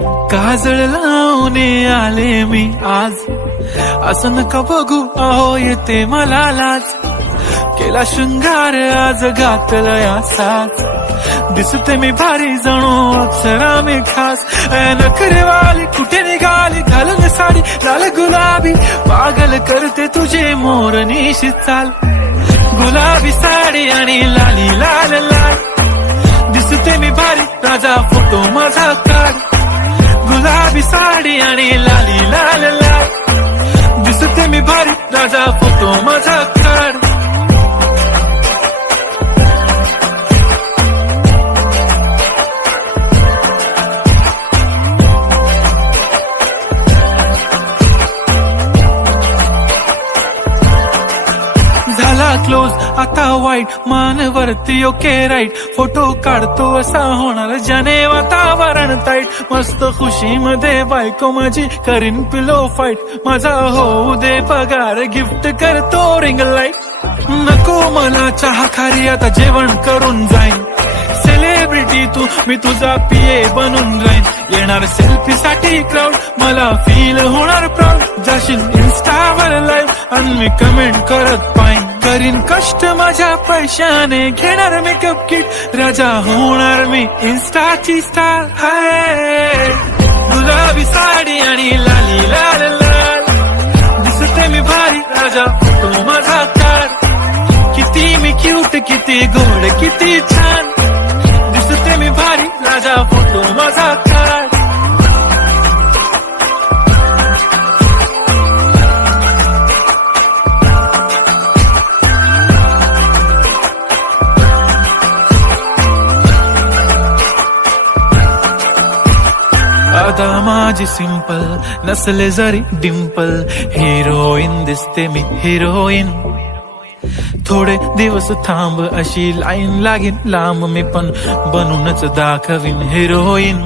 काजळ लावून आले मी आज, असं नका बघू अहो येते मला लाज. केला शृंगार आज घातलया साज, दिसते मी भारी जणू अप्सरा मी खास. नखरेवाली कुठे निघाली घालून साडी लाल गुलाबी, पागल करते तुझे मोरनीशी चाल. गुलाबी साडी आणि लाली लाल लाल, दिसते मी भारी राजा फोटो माझा काढ. गुलाबी साडी आणि लाली लाल लाल, दिसते मी भारी राजा फोटो माझा काढ. झाला क्लोज आता वाईट, मान वरती ओके राईट. फोटो काढतो असा होणार ज्याने वातावरण ताईट. मस्त खुशी मध्ये बायको माझी करीन पिलो फाईट. माझा होऊ दे पगार गिफ्ट करतो रिंग लाईट. नको मला चहा खारी आता जेवण करून जाईन. सेलिब्रिटी तू मी तुझा पीए बनून राहीन. येणार सेल्फी साठी क्राऊड मला फील होणार प्राऊड. जाशील इन्स्टावर लाईव्ह आणि मी कमेंट करत पाईन. करीन कष्ट माझ्या पैशाने घेणार मेकअप किट. राजा होणार मी इन्स्टाची स्टार. हाय गुलाबी साडी आणि लाली लाल लाल, दिसते मी भारी राजा फोटो माझा काढ. किती मी क्यूट किती गोड किती छान, दिसते मी भारी राजा फोटो माझा काढ. आता माझी सिंपल नसले जरी डिंपल, हिरोईन दिसते मी हिरोईन. थोडे दिवस थांब अशी लाईन लागेल लांब, मी पण बनूनच दाखवीन हिरोईन.